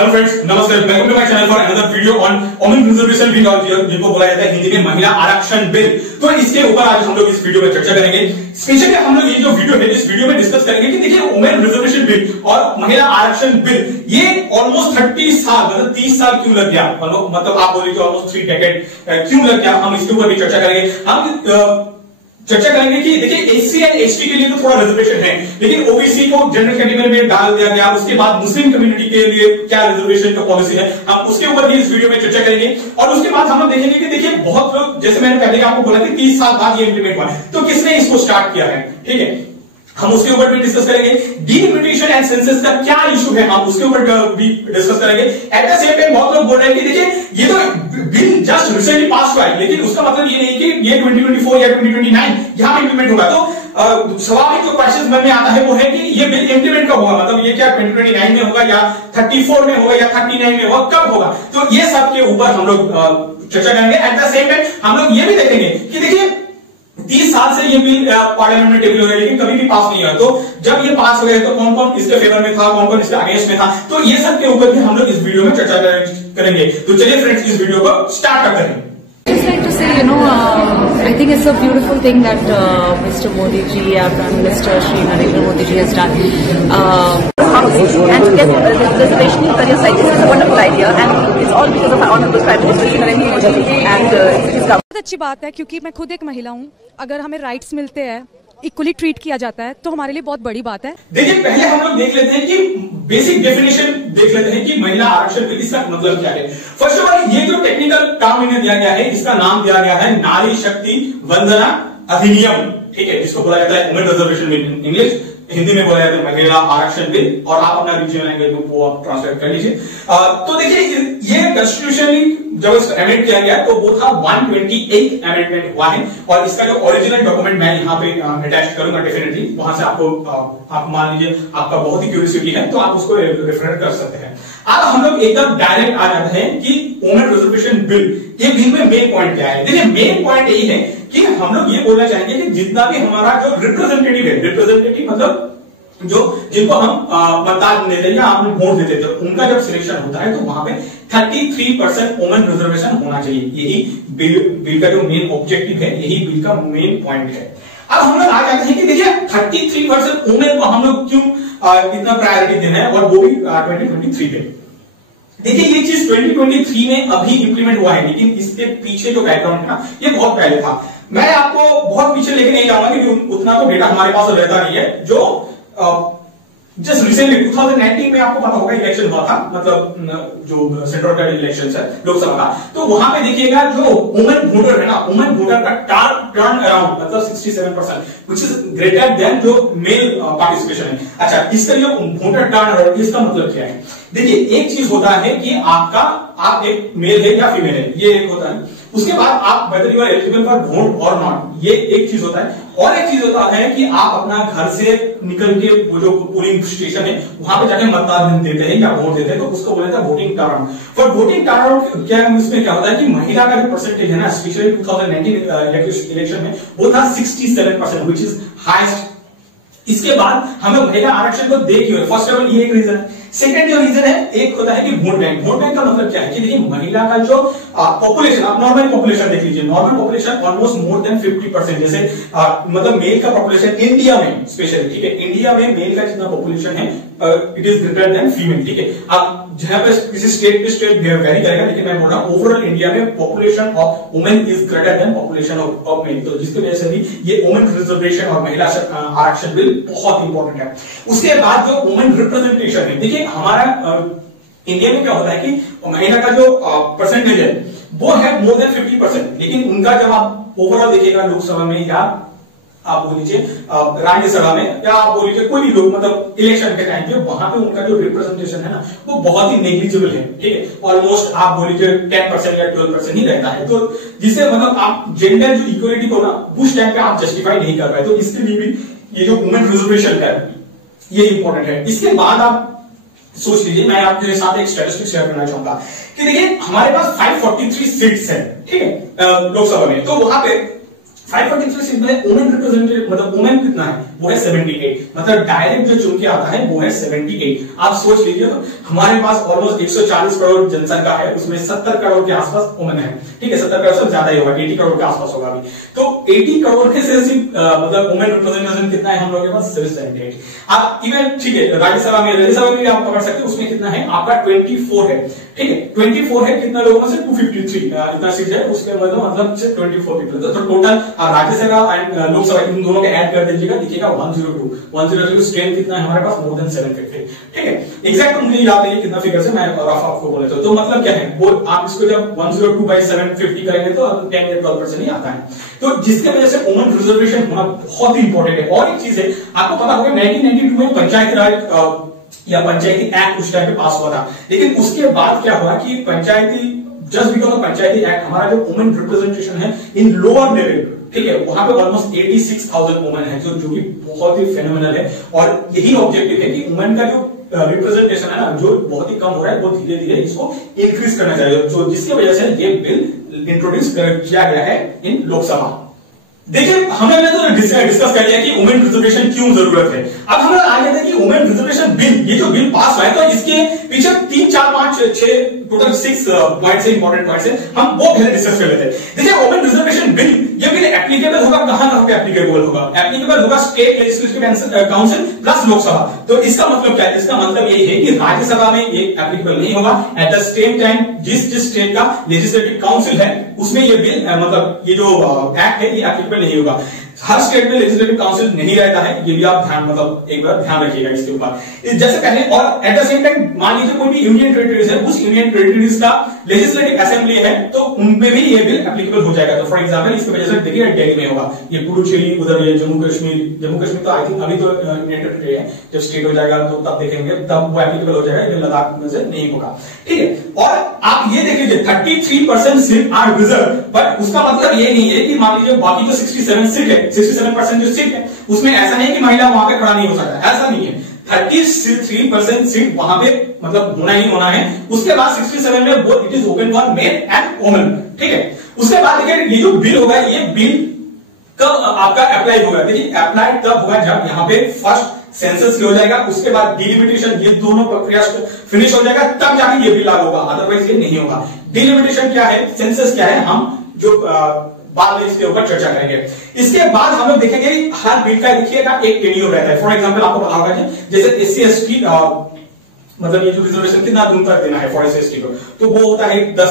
Hello friends, नमस्कार। Welcome to my channel for another video on women reservation bill, जिनको बोला जाता है हिंदी में महिला आरक्षण बिल। तो इसके ऊपर आज हम लोग इस वीडियो में चर्चा करेंगे। स्पेशली हम लोग ये जो वीडियो है, इस वीडियो में डिस्कस करेंगे कि देखिए वुमेन रिजर्वेशन बिल और महिला आरक्षण बिल ये ऑलमोस्ट 30 साल मतलब 30 साल क्यों लग गया, मतलब आप बोलिए कि ऑलमोस्ट 3 डेकेड क्यों लग गया। हम इसके ऊपर भी चर्चा करेंगे। हम चर्चा करेंगे कि देखिए एससी एंड एसटी के लिए तो थोड़ा रिजर्वेशन है, लेकिन ओबीसी को जनरल कैटेगरी में डाल दिया गया। उसके बाद मुस्लिम कम्युनिटी के लिए क्या रिजर्वेशन का पॉलिसी है, हम उसके ऊपर भी इस वीडियो में चर्चा करेंगे। और उसके बाद हम लोग देखेंगे कि देखिए बहुत लोग, जैसे मैंने पहले आपको बोला कि 30 साल बाद ये इंप्लीमेंट हुआ है, तो किसने इसको स्टार्ट किया है, ठीक है, हम उसके ऊपर भी डिस्कस करेंगे। डीलिमिटेशन एंड सेंसस का क्या इशू है, हम उसके ऊपर भी डिस्कस करेंगे। एट द सेम टाइम बहुत लोग बोल रहे हैं कि देखिए ये तो बिल जस्ट रिसेंटली पास हुआ है, लेकिन उसका मतलब ये नहीं कि ये 2024 या 2029 यहां पे इंप्लीमेंट होगा। तो स्वाभाविक जो क्वेश्चन मन में आता है वो है कि ये बिल इंप्लीमेंट कब होगा, मतलब ये क्या 2029 में होगा या 34 में होगा या 39 में होगा, कब होगा। तो ये सब के ऊपर हम लोग चर्चा करेंगे। एट द सेम टाइम हम लोग ये भी देखेंगे कि देखिए 30 साल से ये बिल पार्लियामेंट में टेबल हो रहा है, लेकिन कभी भी पास नहीं हुआ। तो जब ये पास हो गया तो कौन कौन इसके फेवर में था, कौन कौन इसके अगेंस्ट में था, तो ये सब के ऊपर भी हम लोग इस वीडियो में चर्चा करेंगे। तो चलिए फ्रेंड्स, इस वीडियो को स्टार्ट करते हैं। Just like to say, I think it's a beautiful thing that Mr. Modi ji, our Prime Minister Shri Narendra Modi ji has done. And to get reservation in career cycles is a wonderful idea, and it's all because of our honorable Prime Minister Shri Narendra Modi ji and his government. बहुत अच्छी बात है, क्योंकि मैं खुद एक महिला हूँ। अगर हमें राइट्स मिलते हैं, इक्वली ट्रीट किया जाता है, तो हमारे लिए बहुत बड़ी बात है। देखिए पहले हम लोग देख लेते हैं कि बेसिक डेफिनेशन देख लेते हैं कि महिला आरक्षण बिल इसका मतलब क्या है। फर्स्ट ऑफ ऑल ये जो टेक्निकल टर्म इन्हें दिया गया है, इसका नाम दिया गया है नारी शक्ति वंदना अधिनियम, ठीक है, जिसको बोला जाता है women reservation bill in English, Hindi में बोला जाता है महिला आरक्षण बिल, और आप अपना रीजनल लैंग्वेज में वो आप ट्रांसलेट कर लीजिए। तो देखिए ये कॉन्स्टिट्यूशन जब अमेंड किया गया तो वो था 128 अमेंडमेंट हुआ है, और इसका जो ओरिजिनल डॉक्यूमेंट मैं यहाँ पे अटैच करूंगा डेफिनेटली, वहां से आपको आप मान लीजिए आपका बहुत ही क्यूरियोसिटी है तो आप उसको रेफर कर सकते हैं। अब हम लोग एकदम डायरेक्ट आ जाते हैं कि वुमेन रिजर्वेशन बिल, ये बिल में मेन पॉइंट क्या है। देखिए मेन पॉइंट यही है कि हम लोग ये बोलना चाहेंगे कि जितना भी हमारा जो रिप्रेजेंटेटिव है, रिप्रेजेंटेटिव मतलब जो जिनको हम मतदान देते हैं या हम वोट देते थे, उनका जब सिलेक्शन होता है तो वहां पे 33% वुमेन रिजर्वेशन होना चाहिए। यही बिल का जो मेन ऑब्जेक्टिव है, यही बिल का मेन पॉइंट है। अब हम लोग आ जाते हैं कि देखिए 33% वुमेन को हम लोग क्यों इतना प्रायोरिटी देना है, और वो भी 2023 पे। देखिए ये चीज 2023 में अभी इंप्लीमेंट हुआ है, लेकिन इसके पीछे जो बैकग्राउंड था ये बहुत पहले था। मैं आपको बहुत पीछे लेके नहीं जाऊंगा क्योंकि उतना तो डेटा हमारे पास रहता नहीं है। जो जस्ट रिसेंटली 2019 में आपको पता होगा इलेक्शन हुआ था, मतलब जो सेंट्रल का इलेक्शन है लोकसभा का, तो वहां पे देखिएगा जो वुमेन वोटर है ना, वुमेन वोटर का टर्न अराउंड मतलब 67%, व्हिच इज ग्रेटर देन जो मेल पार्टिसिपेशन है। अच्छा, इसका जो वोटर टर्न अराउंड, इसका मतलब क्या है। देखिए एक चीज होता है कि आप एक मेल है या फीमेल है, ये एक होता है। उसके बाद आप whether you are eligible for vote और नॉट, ये एक चीज होता है। और एक चीज होता है कि आप अपना घर से निकल के वो जो पोलिंग स्टेशन है वहां पे जाके मतदान देते हैं या वोट देते हैं, तो उसको बोला जाता है voting turn. For voting turn क्या इसमें क्या होता है कि महिला का जो परसेंटेज है ना, स्पेशली 2019 इलेक्शन में वो था 67%, व्हिच इज हाईएस्ट। इसके बाद हम लोग महिला आरक्षण को देख हुए, फर्स्ट ऑफ ऑल ये एक रीजन है। सेकंड जो रीजन है, एक होता है कि वोट बैंक। वोट बैंक का मतलब क्या है कि देखिए महिला का जो पॉपुलेशन, आप नॉर्मल पॉपुलेशन देख लीजिए, normal population almost more than 50%, जैसे मतलब मेल का पॉपुलेशन इंडिया में स्पेशली, ठीक है, इंडिया में मेल का जितना पॉपुलेशन है it is greater than female, ठीक है। अब जहां पर किसी स्टेट पे स्टेट वेरी करेगा, लेकिन मैं बोल रहा हूं ओवरऑल इंडिया में population of women is greater than population of male, तो जिसकी वजह से भी ये वुमेन रिजर्वेशन और महिला आरक्षण बिल बहुत इंपॉर्टेंट है। उसके बाद जो वुमेन रिप्रेजेंटेशन है, देखिए हमारा इंडिया में क्या होता है कि महिला का जो परसेंटेज है वो है मोर देन 50%, लेकिन उनका जब आप ओवरऑल देखिएगा लोकसभा में या आप बोल लीजिए राज्यसभा में या आप बोल लीजिए कोई भी लोग, मतलब इलेक्शन के टाइम पे वहां पे उनका जो रिप्रेजेंटेशन है ना वो बहुत ही नेग्लिजिबल है, ठीक है। ऑलमोस्ट आप बोल लीजिए 10% या 12% ही रहता है, तो जिससे मतलब आप जेंडर जो इक्वलिटी को ना उस टाइम पे आप जस्टिफाई नहीं कर पाए। तो इसके लिए भी ये जो वुमेन रिजर्वेशन है ये इंपॉर्टेंट है। इसके बाद आप सोच लीजिए, मैं आपके साथ एक स्टैटिस्टिक शेयर करना चाहूंगा कि देखिए हमारे पास 543 सीट्स है, ठीक है, लोकसभा में। तो वहां पे 543 सीट में वुमेन रिप्रेजेंटेटिव मतलब वुमेन कितना है वो है 78, मतलब डायरेक्ट जो चुन के आता है वो है 78। आप सोच लीजिए, तो हमारे पास ऑलमोस्ट 140 करोड़ जनसंख्या है, उसमें 70 करोड़ के आसपास वुमेन है, ठीक है, 70 करोड़ से ज्यादा ही होगा, 80 करोड़ के आसपास होगा अभी। तो 80 करोड़ के से सिर्फ मतलब वुमेन रिप्रेजेंटेशन कितना है हम लोगों के पास, 78। आप इवन ठीक है राज्यसभा में भी आप पकड़ सकते हैं, उसमें कितना है आपका 24 है, ठीक है, 24 है, कितना लोगों में से 253 इतना सीट है, उसके मतलब 24 पीपल। तो टोटल राज्यसभा एंड लोकसभा इन दोनों के ऐड कर दीजिएगा, लिखिएगा 102 स्ट्रेंथ कितना है हमारे पास, मोर देन 750, ठीक है। एग्जैक्ट तो मुझे याद नहीं कितना फिगर से, मैं रफ आपको बोले तो मतलब क्या है वो, आप इसको जब 102/750 करेंगे तो 10-12% ही आता है। तो जिसके वजह से वुमेन रिजर्वेशन होना बहुत ही इंपॉर्टेंट है। और एक चीज है, आपको पता होगा 1992 में पंचायती राज या पंचायती एक्ट उस टाइम पे पास हुआ था, लेकिन उसके बाद क्या हुआ कि panchayati just because of panchayati act हमारा जो वुमेन रिप्रेजेंटेशन है इन लोअर लेवल, ठीक है, वहां पे ऑलमोस्ट 86,000 वुमेन है, जो कि बहुत ही फेनोमेनल है। और यही ऑब्जेक्टिव है कि वुमेन का जो रिप्रेजेंटेशन है ना, जो बहुत ही कम हो रहा है, वो धीरे धीरे इसको इंक्रीज करना चाहिए, जो जिसकी वजह से ये बिल इंट्रोड्यूस किया गया है इन लोकसभा। देखिए हमने तो डिस्कस कर लिया कि वुमेन रिजर्वेशन क्यों जरूरत है। अब हमें आ गया था कि वुमेन रिजर्वेशन बिल, ये जो बिल पास हुआ है, तो इसके पीछे 3, 4, 5, 6 टोटल 6 पॉइंट्स है, इंपॉर्टेंट पॉइंट्स है, हम वो पहले डिस्कस कर लेते हैं। देखिए वुमेन रिजर्वेशन बिल, ये बिल एप्लीकेबल होगा कहां पे एप्लीकेबल होगा, एप्लीकेबल होगा state legislative council plus Lok Sabha. तो इसका मतलब क्या है, इसका मतलब यही है कि राज्यसभा में ये एप्लीकेबल नहीं होगा। एट द सेम टाइम जिस स्टेट का लेजिस्लेटिव काउंसिल है उसमें ये बिल मतलब ये जो एक्ट है ये एप्लीकेबल नहीं होगा। हर स्टेट में लेजिस्लेटिव काउंसिल नहीं रहता है, ये भी आप ध्यान मतलब एक बार ध्यान रखिएगा इसके ऊपर। जैसे पहले और एट द सेम टाइम मान लीजिए कोई भी यूनियन टेरिटरीज है, उस यूनियन टेरिटरीज का लेजिस्लेटिव असेंबली है, तो उनपे भी ये बिल एप्लीकेबल हो जाएगा। तो फॉर एग्जांपल इसकी वजह से देखिए दिल्ली में होगा, ये पुडुचेरी, उधर ये जम्मू कश्मीर तो आई थिंक अभी तो यूनियन टेरिटरी है, जब स्टेट हो जाएगा तो तब देखेंगे, तब वो एप्लीकेबल हो जाएगा, ये लद्दाख में से नहीं होगा, ठीक है। और आप ये देख लीजिए 33% सीट आर रिजर्व, बट उसका मतलब ये नहीं है कि मान लीजिए बाकी जो 67 सीट है, 67% जो सीट है उसमें ऐसा नहीं है कि महिला वहां पे खड़ा नहीं हो सकता, ऐसा नहीं है। 33% सीट वहां पे मतलब होना ही होना है। उसके बाद 67 में वो it is open for male and women, ठीक है। उसके बाद देखिए ये जो बिल होगा, ये बिल कब आपका अप्लाई होगा, देखिए अप्लाई तब होगा जब यहाँ पे फर्स्ट सेंसस हो जाएगा, उसके बाद डिलिमिटेशन, ये दोनों प्रक्रिया फिनिश हो जाएगा, तब जाके ये बिल लागू होगा, अदरवाइज ये नहीं होगा। डिलिमिटेशन क्या है, सेंसस क्या है, हम जो बाद में इसके ऊपर चर्चा करेंगे। इसके बाद हम लोग देखेंगे हर बिल का देखिएगा एक टेन्योर रहता है। फॉर एग्जांपल आपको पता होगा जैसे एससी एसटी मतलब ये जो रिजर्वेशन कितना दूर तक देना है फॉर एससी एसटी को, तो वो होता है 10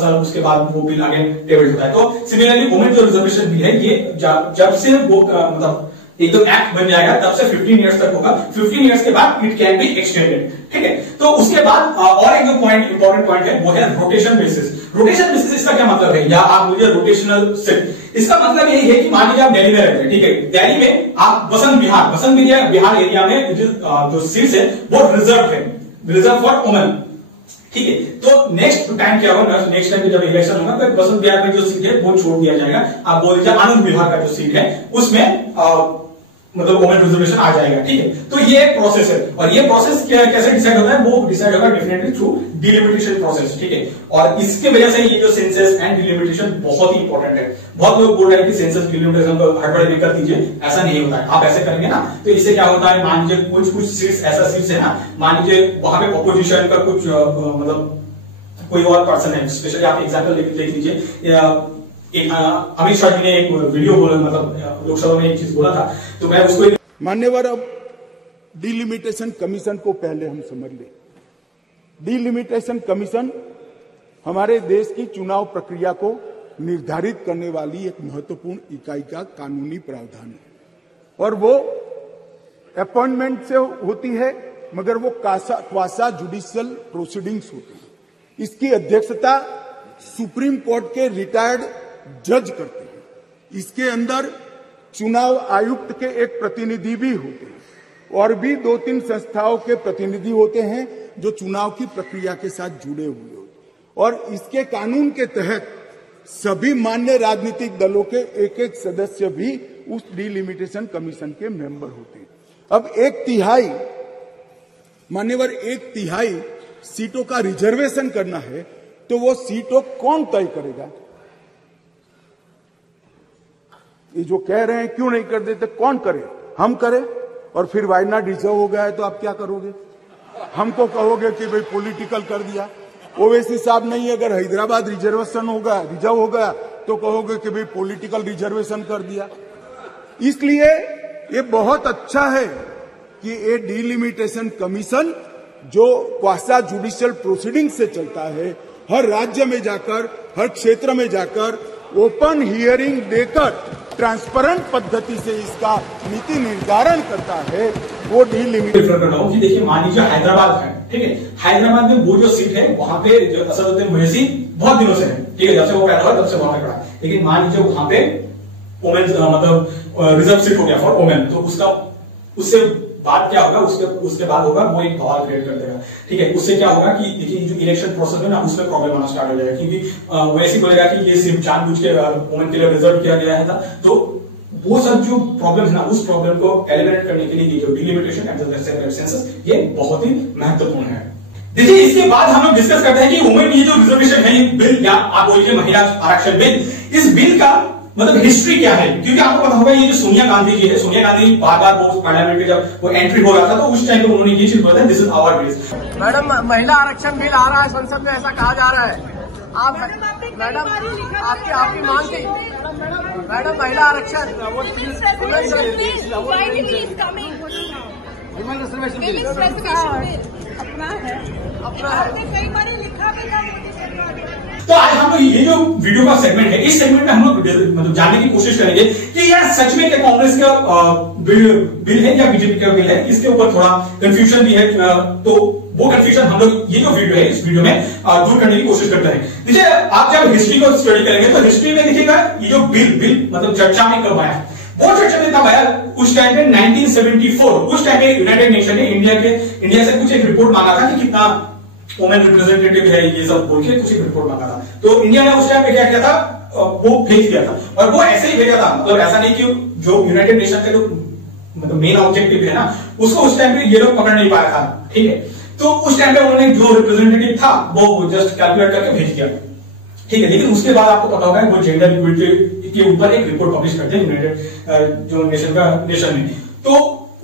साल, उसके बाद वो बिल आगे टेबल होता है। तो सिमिलरली वुमेन जो रिजर्वेशन बिल है, ये जब से वो मतलब एक तो एक्ट बन जाएगा तब से 15 इयर्स तक होगा, 15 इयर्स के बाद इट कैन बी एक्सटेंडेड, ठीक है। तो उसके बाद और एक जो पॉइंट इंपॉर्टेंट पॉइंट है वो है रोटेशन बेसिस। रोटेशन बेसिस इसका क्या मतलब है, या आप मुझे रोटेशनल शिफ्ट, इसका मतलब यही है कि मान लीजिए आप दिल्ली में रहते हैं, ठीक है, दिल्ली में आप बसंत बिहार एरिया में जो सीट्स है वो रिजर्व है, रिजर्व फॉर वुमेन, ठीक है। तो नेक्स्ट टाइम क्या होगा, नेक्स्ट टाइम जब इलेक्शन होगा तो बसंत बिहार में जो सीट है वो छोड़ दिया जाएगा, आप बोल दीजिए आनंद विहार का जो सीट है उसमें मतलब वुमेन रिजर्वेशन आ जाएगा, ठीक है। तो ये प्रोसेस है, और ये प्रोसेस कैसे डिसाइड होता है, वो डिसाइड होगा डेफिनेटली थ्रू डिलिमिटेशन प्रोसेस, ठीक है। और इसके वजह से ये जो सेंसस एंड डिलिमिटेशन बहुत ही इंपॉर्टेंट है। बहुत लोग बोल रहे हैं कि सेंसस डिलिमिटेशन को हड़बड़ी में कर दीजिए, ऐसा नहीं होता है। आप ऐसे करेंगे ना तो इससे क्या होता है, मान लीजिए कुछ सीट्स ऐसा सीट्स है ना, मान लीजिए वहां पे ऑपोजिशन का कुछ मतलब कोई और पर्सन है, स्पेशली आप एग्जाम्पल देख लीजिए, अमित शाह जी ने एक वीडियो बोला, मतलब लोकसभा में एक चीज बोला था, तो मैं उसको मान्यवर, अब डिलिमिटेशन कमीशन को पहले हम समझ ले। डिलिमिटेशन कमीशन हमारे देश की चुनाव प्रक्रिया को निर्धारित करने वाली एक महत्वपूर्ण इकाई का कानूनी प्रावधान है, और वो अपॉइंटमेंट से होती है, मगर वो क्वासा जुडिशियल प्रोसीडिंग्स होती है। इसकी अध्यक्षता सुप्रीम कोर्ट के रिटायर्ड जज करते हैं। इसके अंदर चुनाव आयुक्त के एक प्रतिनिधि भी होते हैं, और भी 2-3 संस्थाओं के प्रतिनिधि होते हैं जो चुनाव की प्रक्रिया के साथ जुड़े हुए होते हैं। और इसके कानून के तहत सभी मान्य राजनीतिक दलों के एक सदस्य भी उस डिलिमिटेशन कमीशन के मेंबर होते हैं। अब 1/3 मान्यवर 1/3 सीटों का रिजर्वेशन करना है, तो वो सीटों कौन तय करेगा? ये जो कह रहे हैं क्यों नहीं कर देते, कौन करे? हम करें और फिर वायनाड रिजर्व हो गया है तो आप क्या करोगे? हमको कहोगे कि भाई पॉलिटिकल कर दिया। ओवैसी साहब नहीं, अगर हैदराबाद रिजर्वेशन रिजर्व हो गया तो कहोगे कि भाई पॉलिटिकल रिजर्वेशन कर दिया। इसलिए ये बहुत अच्छा है कि ये डिलिमिटेशन कमीशन जो क्वासा जुडिशियल प्रोसीडिंग से चलता है, हर राज्य में जाकर, हर क्षेत्र में जाकर ओपन हियरिंग देकर ट्रांसपेरेंट पद्धति से इसका नीति निर्धारण करता है, वो डिलिमिटेशन कर रहा हूं कि देखिए, मान लीजिए हैदराबाद है, ठीक है, हैदराबाद में वो जो सीट है वहां पे जो असदुद्दीन ओवैसी बहुत दिनों से है, ठीक है, जब से वो पैदा हुआ तब से वहां पे खड़ा है। लेकिन मान लीजिए वहां पे वोमेन मतलब रिजर्व सीट हो गया फॉर वोमेन, तो उससे बात क्या होगा, उसके बाद होगा वो एक बवाल क्रिएट कर देगा, ठीक है। उससे क्या होगा कि देखिए जो इलेक्शन प्रोसेस है ना, उसमें प्रॉब्लम आना स्टार्ट हो जाएगा, क्योंकि वैसे बोलेगा कि ये सिर्फ जानबूझ के वोमेन के लिए रिजर्व किया गया है था। तो वो सब जो प्रॉब्लम है ना, उस प्रॉब्लम को एलिमिनेट करने के लिए ये जो डिलिमिटेशन एंड सेपरेट सेंसस, ये बहुत ही महत्वपूर्ण है। देखिए, इसके बाद हम लोग डिस्कस करते हैं कि वुमेन ये जो रिजर्वेशन है, ये बिल या आप बोलिए महिला आरक्षण बिल, इस बिल का मतलब हिस्ट्री क्या है? क्योंकि आपको पता होगा ये जो सोनिया गांधी जी है, सोनिया गांधी बार बार वो पार्लियामेंट में जब वो एंट्री हो रहा था तो उस टाइम पे उन्होंने ये चीज बोला था, this is our bill. Madam, महिला आरक्षण बिल आ रहा है संसद में, ऐसा कहा जा रहा है। आप मैडम, आपकी मांग थी मैडम, महिला आरक्षण आपने कई बार लिखा भी था। तो आज हम लोग ये जो वीडियो का सेगमेंट है, इस सेगमेंट में हम लोग मतलब जानने की कोशिश करेंगे कि यार सच में क्या कांग्रेस का बिल है या बीजेपी का बिल है। इसके ऊपर थोड़ा कंफ्यूजन भी है, तो वो कंफ्यूजन हम लोग ये जो वीडियो है इस वीडियो में दूर करने की कोशिश करते हैं। देखिए, आप जब हिस्ट्री को स्टडी करेंगे तो हिस्ट्री में देखिएगा ये जो बिल मतलब चर्चा में कब आया, वो चर्चा में तब आया उस टाइम पे 1974। उस टाइम पे यूनाइटेड नेशन ने इंडिया से कुछ एक रिपोर्ट मांगा था कि कितना वुमेन रिप्रेजेंटेटिव है, ये सब बोल के कुछ एक रिपोर्ट मांगा था। तो इंडिया ने उस टाइम पे क्या किया था, वो भेज दिया था। और वो ऐसे ही भेजा था, मतलब ऐसा नहीं कि जो यूनाइटेड नेशन का जो मतलब मेन ऑब्जेक्टिव है ना, उसको उस टाइम पे ये लोग पकड़ नहीं पाया था, ठीक है। तो उस टाइम पे उन्होंने जो रिप्रेजेंटेटिव था वो जस्ट कैलकुलेट करके भेज दिया, ठीक है। लेकिन उसके बाद आपको पता होगा वो जेंडर इक्विटी के ऊपर एक रिपोर्ट पब्लिश करते हैं यूनाइटेड जो नेशन में। तो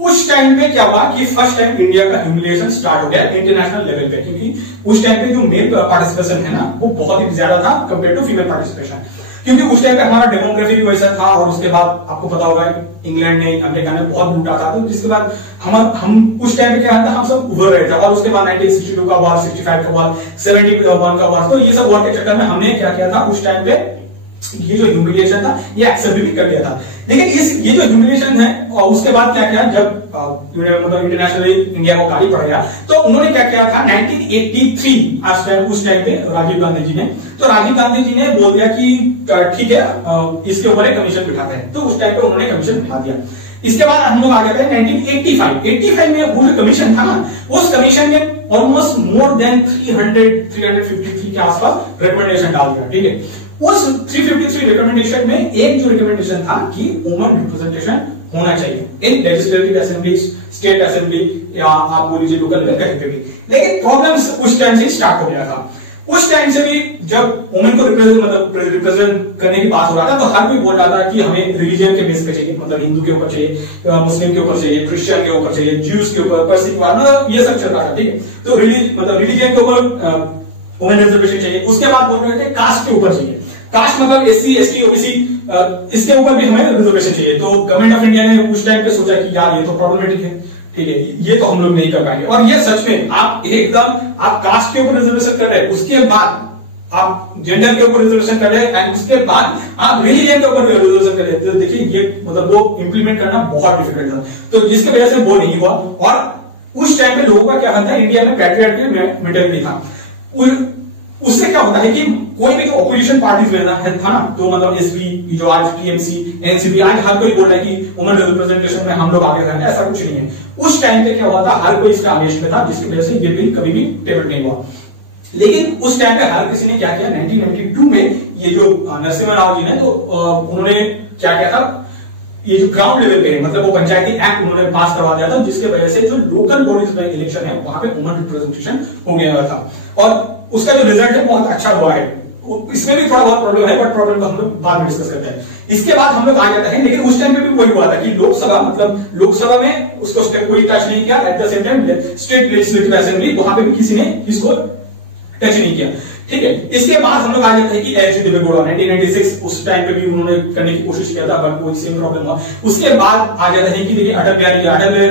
उस टाइम पे क्या हुआ कि फर्स्ट टाइम इंडिया का ह्यूमिलिएशन स्टार्ट हो गया इंटरनेशनल लेवल पे, क्योंकि उस टाइम पे जो मेल पार्टिसिपेशन है ना वो बहुत ही ज्यादा था कंपेयर टू फीमेल पार्टिसिपेशन, क्योंकि उस टाइम पे हमारा डेमोग्राफी भी वैसा था। और उसके बाद आपको पता होगा इंग्लैंड ने, अमेरिका ने बहुत लूटा था, तो जिसके बाद हम उस टाइम पे क्या था, हम सब उभर रहे थे। और उसके बाद 1962 का वार, 65 का वार, 71 का वार, तो ये सब वार के चक्कर में हमने क्या किया था उस टाइम पे, ये जो ह्यूमिलिएशन था ये एक्सेप्ट भी कर लिया था। लेकिन ये जो ह्यूमिलिएशन है, और उसके बाद क्या किया, जब मतलब इंटरनेशनली इंडिया को गाली पड़ गया, तो उन्होंने क्या किया था 1983 उस टाइम पे राजीव गांधी जी ने, तो राजीव गांधी जी ने बोल दिया कि ठीक है इसके ऊपर एक कमीशन बिठाते हैं। तो उस टाइम पे उन्होंने कमीशन बिठा दिया। इसके बाद हम लोग आ गए थे 1985 में वो जो कमीशन था ना, उस कमीशन में ऑलमोस्ट मोर देन 353 के आसपास रिकमेंडेशन डाल दिया, ठीक है। उस 353 रिकमेंडेशन में एक जो रिकमेंडेशन था कि वुमेन रिप्रेजेंटेशन होना चाहिए in legislative assembly, state assembly, या आप बोल लीजिए लोकल लेवल कहीं पे भी। लेकिन प्रॉब्लम्स उस टाइम से स्टार्ट हो गया था। उस टाइम से भी जब वुमेन को रिप्रेजेंट करने की बात हो रहा था, तो हर कोई बोल रहा था कि हमें रिलीजन के बेस पे चाहिए, मतलब हिंदू के ऊपर चाहिए, मुस्लिम के ऊपर चाहिए, क्रिश्चियन के ऊपर चाहिए, ज्यूज के ऊपर, सिख, ये सब चल रहा था, ठीक है। तो रिलीजन के ऊपर वुमेन रिजर्वेशन चाहिए। उसके बाद बोल रहे थे कास्ट के ऊपर चाहिए, कास्ट मतलब SC, ST, OBC, इसके ऊपर भी हमें रिजर्वेशन चाहिए। तो गवर्नमेंट ऑफ इंडिया ने उस टाइम पे सोचा कि यार ये तो प्रॉब्लमेटिक है, ठीक है, ये तो हम लोग नहीं कर पाएंगे। और ये सच में आप कास्ट के ऊपर रिजर्वेशन कर रहे हैं, उसके बाद आप जेंडर के ऊपर रिजर्वेशन कर रहे हैं, एंड उसके बाद आप रिलीजन के ऊपर रिजर्वेशन कर रहे हैं, तो देखिए ये मतलब वो इंप्लीमेंट करना बहुत डिफिकल्ट था। तो जिसकी वजह से वो नहीं हुआ। और उस टाइम पे लोगों का क्या था, इंडिया में पैट्रियार्की मेंटेलिटी था। उससे क्या होता है कि कोई भी जो ऑपोजिशन पार्टीज में था ना, तो मतलब एसपी, जो आज टीएमसी, एनसीपी, आज हर कोई बोल रहा है कि वुमेन रिप्रेजेंटेशन में हम लोग आगे रहेंगे, ऐसा कुछ नहीं है। उस टाइम पे क्या हुआ था, हर कोई इसका आवेश में था, जिसकी वजह से ये बिल कभी भी टेबल नहीं हुआ। लेकिन उस टाइम पे हर किसी ने क्या किया, 1992 में ये जो नरसिम्हा राव जी ने, तो उन्होंने क्या किया था, ये जो ग्राउंड लेवल पे है, मतलब वो पंचायती एक्ट उन्होंने पास करवा दिया था, जिसके वजह से जो लोकल बॉडीज में इलेक्शन है वहां पे वुमेन रिप्रेजेंटेशन हो गया था। और उसका जो रिजल्ट है बहुत अच्छा हुआ है। इसमें भी थोड़ा बहुत प्रॉब्लम है, बट प्रॉब्लम को हम लोग बाद में डिस्कस करते हैं। इसके बाद हम लोग आ जाते हैं, लेकिन उस टाइम पे भी वही हुआ था कि लोकसभा, मतलब लोकसभा में उसको कोई टच नहीं किया। At the same time state legislative assembly, वहां पे भी किसी ने इसको टच नहीं किया, ठीक है। इसके बाद हम लोग आ जाते हैं कि एच डी देवेगौड़ा 1996, उस टाइम पे भी उन्होंने करने की कोशिश किया था, बट वो सेम प्रॉब्लम हुआ। उसके बाद आ जाता है कि देखिए अटल बिहारी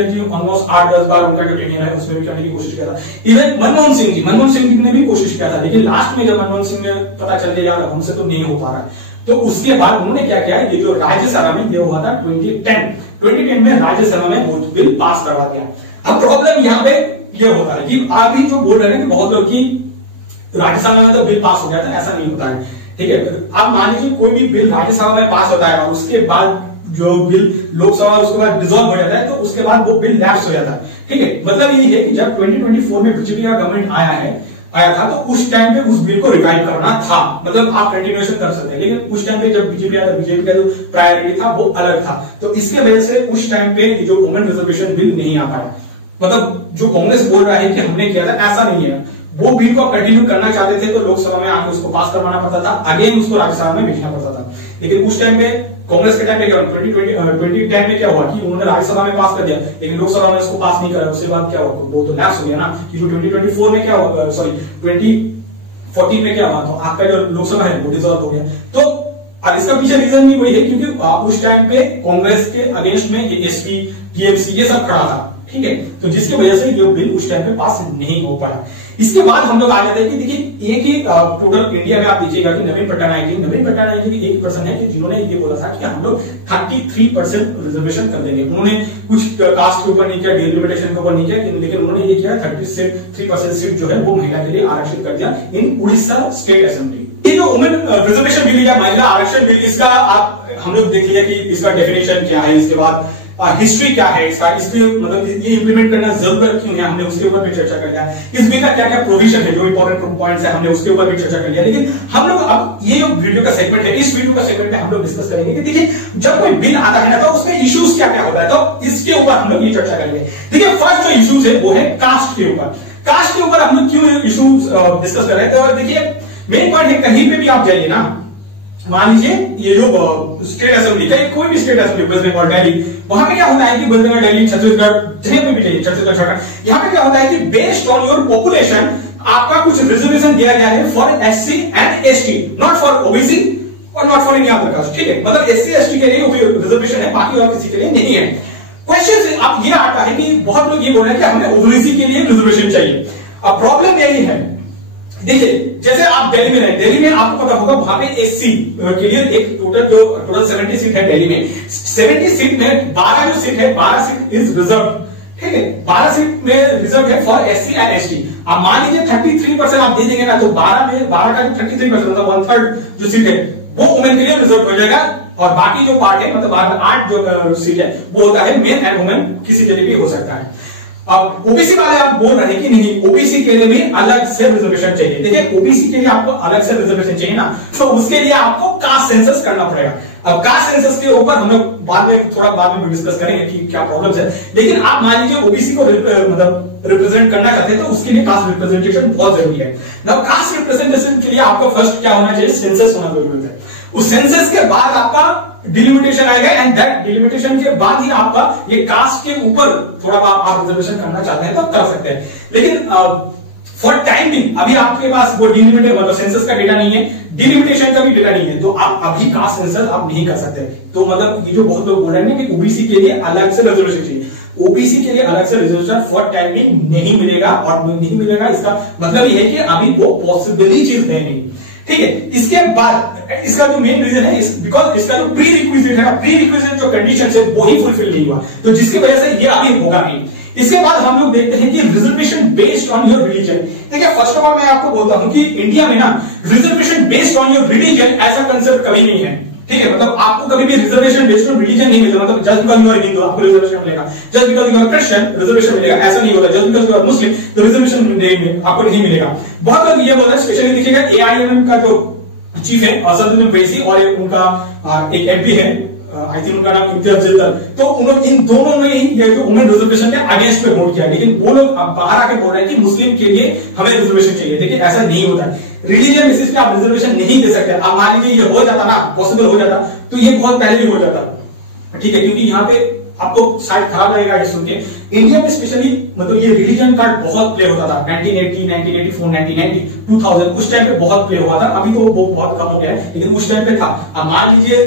की ऑलमोस्ट 8-10 बार उनका जो टेन्योर है उसमें भी करने की कोशिश किया था। इवन मनमोहन सिंह जी ने भी कोशिश किया था, लेकिन लास्ट में जब मनमोहन सिंह ने पता चल गया यार हमसे तो नहीं हो पा रहा है, तो उसके बाद उन्होंने क्या किया, ये जो राज्यसभा में ये हुआ था 2010 में राज्यसभा में वो बिल पास करवा दिया। अब प्रॉब्लम यहाँ पे ये होता है कि अभी जो बोल रहे हैं कि बहुत लोग की राज्यसभा में तो बिल पास हो गया था, ऐसा नहीं होता है, ठीक है। अब मान लीजिए कोई भी बिल राज्यसभा में पास होता है और उसके बाद जो बिल लोकसभा उसके बाद डिसॉल्व हो जाता है, तो उसके बाद वो बिल लैप्स हो जाता है, ठीक है। मतलब ये है कि जब 2024 में बीजेपी का गवर्नमेंट आया था, तो उस टाइम पे उस बिल को रिवाइव करना था, मतलब आप कंटिन्यूएशन कर सकते हैं, लेकिन उस टाइम पे जब बीजेपी आया था, बीजेपी का जो प्रायोरिटी था वो अलग था, तो इसके वजह से उस टाइम पे जो वुमेन रिजर्वेशन बिल नहीं आ पाया। मतलब जो कांग्रेस बोल रहा है कि हमने किया था, ऐसा नहीं है। वो बिल को कंटिन्यू करना चाहते थे तो लोकसभा में आके उसको पास करवाना पड़ता था, अगेन उसको राज्यसभा में भेजना पड़ता था। लेकिन उस टाइम पे कांग्रेस के टाइम पे क्या 2010 में क्या हुआ कि उन्होंने राज्यसभा में पास कर दिया, लेकिन लोकसभा में उसको पास नहीं करा। उसके बाद क्या हुआ, वो तो लैप्स हो गया ना, कि जो 2024 में क्या हुआ, सॉरी 2014 में क्या हुआ, तो आपका जो लोकसभा है वो डिसॉल्व हो गया। तो अब इसका पीछे रीजन भी वही है, क्योंकि उस टाइम पे कांग्रेस के अगेंस्ट में एसपी, टीएमसी ये सब खड़ा था, ठीक है। तो जिसकी वजह से ये बिल उस टाइम पे पास नहीं हो पाया। इसके बाद हम लोग आ जाते हैं कि देखिए एक ही टोटल इंडिया में आप देखिएगा कि नवीन पटनायक जी एक पर्सन है कि जिन्होंने ये बोला था कि हम लोग 33% रिजर्वेशन कर देंगे। उन्होंने कुछ कास्ट के ऊपर नहीं किया, डिलिमिटेशन के ऊपर नहीं किया, लेकिन उन्होंने ये किया 33% सीट जो है वो महिला के लिए आरक्षित कर दिया इन उड़ीसा स्टेट असेंबली। ये जो वुमेन रिजर्वेशन बिल या महिला आरक्षण बिल, इसका आप हम लोग देख लिया कि इसका डेफिनेशन क्या है, इसके बाद हिस्ट्री क्या है इसका, इसलिए मतलब ये इंप्लीमेंट करना जरूरत क्यों है, हमने उसके ऊपर भी चर्चा कर लिया। इस बिल का क्या क्या प्रोविजन है, जो इंपॉर्टेंट पॉइंट्स है, हमने उसके ऊपर भी चर्चा कर लिया। लेकिन हम लोग अब ये जो वीडियो का सेगमेंट है, इस वीडियो का सेगमेंट में हम लोग डिस्कस करेंगे कि देखिए जब कोई बिल आता है ना, तो उसमें इश्यूज क्या क्या होता है, तो इसके ऊपर हम लोग ये चर्चा करेंगे। देखिए फर्स्ट जो इश्यूज है वो है कास्ट के ऊपर। कास्ट के ऊपर हम लोग क्यों इश्यूज डिस्कस कर रहे हैं, तो देखिए मेन पॉइंट है, कहीं पे भी आप जाइए ना, मान लीजिए ये जो स्टेट असेंबली का कोई भी स्टेट असेंबली, वेस्ट बंगाल, दिल्ली, वहां पे क्या होता है कि वेस्ट बंगाल, दिल्ली, छत्तीसगढ़, जहां पे भी जाइए, छत्तीसगढ़, झारखंड, यहाँ पे क्या होता है कि बेस्ड ऑन योर पॉपुलेशन आपका कुछ रिजर्वेशन दिया गया है for SC and ST, not for OBC और not for any other caste, ठीक है। मतलब एससी एसटी के लिए रिजर्वेशन है, बाकी और किसी के लिए नहीं है। क्वेश्चन अब ये आता है कि बहुत लोग ये बोल रहे हैं कि हमें ओबीसी के लिए रिजर्वेशन चाहिए। अब प्रॉब्लम यही है, देखिए जैसे आप दिल्ली में रहे, दिल्ली में आपको पता होगा वहां पे एससी के लिए एक टोटल 70 सीट है दिल्ली में। 70 सीट में 12 जो सीट है, 12 सीट इज रिजर्व, ठीक है। 12 सीट में रिजर्व है फॉर एससी एंड एसटी। अब मान लीजिए 33% आप दे देंगे ना, तो 12 का 33% मतलब 1/3 जो सीट है वो वुमेन के लिए रिजर्व हो जाएगा, और बाकी जो पार्ट है मतलब 8 जो सीट है वो होता है मेन एंड वुमेन, किसी के लिए भी हो सकता है। अब ओबीसी वाले आप बोल रहे हैं कि नहीं, ओबीसी के लिए भी अलग से रिजर्वेशन चाहिए। देखिए ओबीसी के लिए आपको अलग से रिजर्वेशन चाहिए ना, तो उसके लिए आपको कास्ट सेंसस करना पड़ेगा। अब कास्ट सेंसस के ऊपर हम लोग बाद में डिस्कस करेंगे कि क्या प्रॉब्लम्स है। लेकिन आप मान लीजिए ओबीसी को मतलब रिप्रेजेंट करना चाहते हैं, तो उसके लिए कास्ट रिप्रेजेंटेशन बहुत जरूरी है। अब कास्ट रिप्रेजेंटेशन के लिए आपको फर्स्ट क्या होना चाहिए, सेंसस होना जरूरी है। उस सेंसस के बाद आपका डिलिमिटेशन आएगा, एंड दैट डिलिमिटेशन के बाद ही आपका ये कास्ट के ऊपर थोड़ा आप रिजर्वेशन करना चाहते हैं तो कर सकते हैं। लेकिन फॉर टाइम बिंग अभी आपके पास वो डिलिमिटेड मतलब सेंसस का डेटा नहीं है, डिलिमिटेशन का भी डेटा नहीं है, तो आप अभी कास्ट सेंसस आप नहीं कर सकते। तो मतलब ये जो बहुत लोग बोल रहे हैं कि ओबीसी के लिए अलग से रिजर्वेशन चाहिए, ओबीसी के लिए अलग से रिजर्वेशन फॉर टाइम बिंग नहीं मिलेगा, और नहीं मिलेगा इसका मतलब ये है कि अभी वो पॉसिबल ही चीज है नहीं, ठीक है। इसके बाद इसका जो मेन रीजन है बिकॉज इसका जो प्री रिक्विजिट जो कंडीशन है वो ही फुलफिल नहीं हुआ, तो जिसकी वजह से ये अभी होगा नहीं। इसके बाद हम लोग देखते हैं कि reservation based on your religion. देखिए फर्स्ट ऑफ ऑल मैं आपको बोलता हूं कि इंडिया में ना reservation based on your religion ऐसा कंसेप्ट कभी नहीं है, ठीक है। मतलब आपको कभी भी रिजर्वेशन बेस्ड ऑन रिलीजन नहीं मिलेगा, मतलब just because you are Hindu आपको रिजर्वेशन मिलेगा, just because you are Christian reservation मिलेगा, ऐसा नहीं होता। Just because you are Muslim तो रिजर्वेशन आपको नहीं मिलेगा। बहुत लोग ये बोल रहे हैं, स्पेशली देखिएगा एआईएमएम का जो चीफ है असदुद्दीन ओवैसी और उनका एक एमपी है, आई थिंक उनका नाम इम्तियाज जलील, तो उन्होंने इन दोनों ने ही ये जो वुमेन रिजर्वेशन के अगेंस्ट में वोट किया। लेकिन वो लोग बाहर आके बोल रहे हैं कि मुस्लिम के लिए हमें रिजर्वेशन चाहिए। देखिए ऐसा नहीं होता है। रिलीजन बेसिस पे आप रिजर्वेशन नहीं दे सकते। अब मान लीजिए ये हो जाता ना, पॉसिबल हो जाता, तो ये बहुत पहले भी हो जाता, ठीक है, क्योंकि यहाँ पे आपको शायद खराब लगेगा ये सुन के, इंडिया में स्पेशली मतलब ये रिलीजन कार्ड बहुत प्ले होता था 1980, 1984, 1990, 2000 उस टाइम पे बहुत प्ले हुआ था। अभी तो वो बहुत कम हो गया है, लेकिन उस टाइम पे था। अब मान लीजिए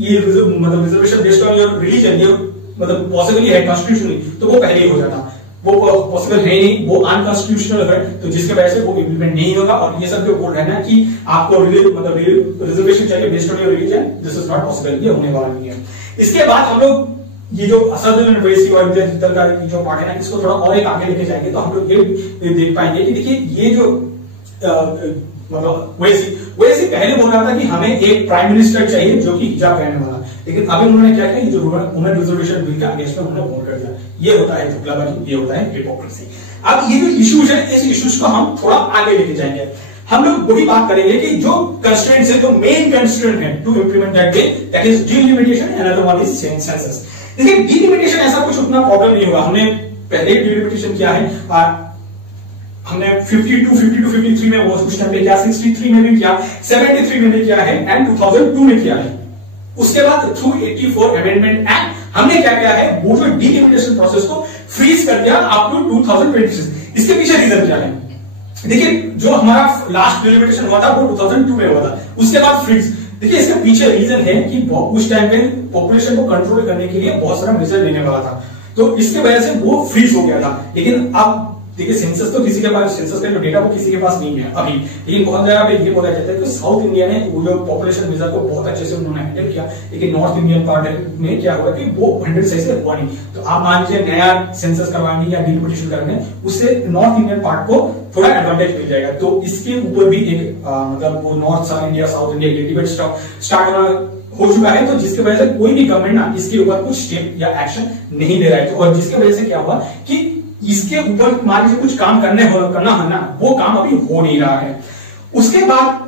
ये मतलब reservation based on your religion, ये मतलब पॉसिबल है कॉन्स्टिट्यूशनली, तो वो पहले ही हो जाता। वो पॉसिबल है नहीं, वो अनकॉन्स्टिट्यूशनल है, तो जिसके वजह से वो इम्प्लीमेंट नहीं होगा। और ये सब जो बोल रहे हैं ना कि आपको मतलब रिजर्वेशन चाहिए based on your religion, this is not possible, ये होने वाला नहीं है। इसके बाद हम लोग ये जो असदुद्दीन ओवैसी और जितल का जो पार्ट है ना, इसको थोड़ा और एक आगे लेके जाएंगे तो हम लोग ये देख पाएंगे कि देखिए ये जो मतलब ओवैसी पहले बोल रहा था कि हमें एक प्राइम मिनिस्टर चाहिए जो कि हिजाब पहनने वाला, लेकिन अभी उन्होंने क्या किया, जो वुमेन रिजर्वेशन बिल के अगेंस्ट में उन्होंने वोट कर दिया। ये होता है धुकलाबाजी, ये होता है हिपोक्रेसी। अब ये जो इश्यूज है, इस इश्यूज को हम थोड़ा आगे लेके जाएंगे। हम लोग वही बात करेंगे कि जो कंस्ट्रेंट्स है, जो मेन कंस्ट्रेंट है to implement that bill, that is delimitation, another one is census. देखिए डिलिमिटेशन ऐसा कुछ उतना प्रॉब्लम नहीं होगा, हमने पहले ही डिलिमिटेशन किया है, हमने 52, 53 में वो उस टाइम पे किया, 63 में भी किया, 73 में भी किया है एंड 2002 में किया है। उसके बाद थ्रू 84 अमेंडमेंट एक्ट हमने क्या किया है, वो जो डिलिमिटेशन प्रोसेस को फ्रीज कर दिया अप टू 2026। इसके पीछे रीजन क्या है, देखिए जो हमारा लास्ट डिलिमिटेशन हुआ था वो 2002 में हुआ था, उसके बाद फ्रीज। देखिए इसके पीछे रीजन है कि उस टाइम पे पॉपुलेशन को कंट्रोल करने के लिए बहुत सारा मेजर लेने वाला था, तो इसके वजह से वो फ्रीज हो गया था। लेकिन अब देखिए सेंसस तो किसी के पास, सेंसस का जो डेटा वो किसी के पास नहीं है अभी, लेकिन बहुत जगह पे ये बोला जाता है कि साउथ इंडिया ने वो जो पॉपुलेशन मेजर को बहुत अच्छे से उन्होंने हैंडल किया, लेकिन नॉर्थ इंडियन पार्ट में क्या हुआ कि वो 100 सही से हुआ नहीं। तो आप मान लीजिए नया सेंसस करवाएंगे या डिलिमिटेशन करेंगे, उससे नॉर्थ इंडियन पार्ट को थोड़ा एडवांटेज मिल जाएगा। तो इसके ऊपर भी एक मतलब वो नॉर्थ इंडिया साउथ इंडिया के डिबेट स्टार्ट होना हो चुका है, तो जिसकी वजह से कोई भी गवर्नमेंट ना इसके ऊपर कुछ स्टेप या एक्शन नहीं ले रहा है। तो और जिसकी वजह से क्या हुआ कि इसके ऊपर मान लीजिए कुछ काम करना है ना, वो काम अभी हो नहीं रहा है। उसके बाद